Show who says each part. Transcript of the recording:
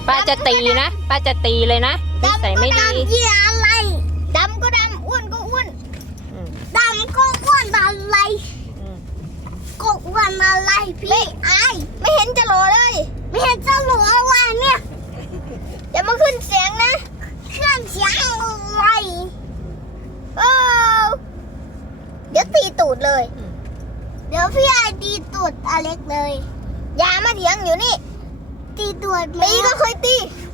Speaker 1: ป้าจะตีนะป้าจะตีเลยนะนิสัยไม่ดี
Speaker 2: ดำยี่อะไรดำก็ดำอ้วนก็อ้วน
Speaker 1: อืม
Speaker 2: ดำก็อ้วนอะไร
Speaker 1: อืม
Speaker 2: ก็อ้วนอะไรพี่ไอไม่เห็นจะหล่อเลย ไม่เห็นจะหล่ออะไรเนี่ยอย่ามาขึ้นเสียงนะขึ้นเสียงอะไรเออเดี๋ยวตีตูดเลย เดี๋ยวพี่ไอตีตูดอเล็กเลยอย่ามาเถียงอยู่นี่ตีตูดมีก็เคยตี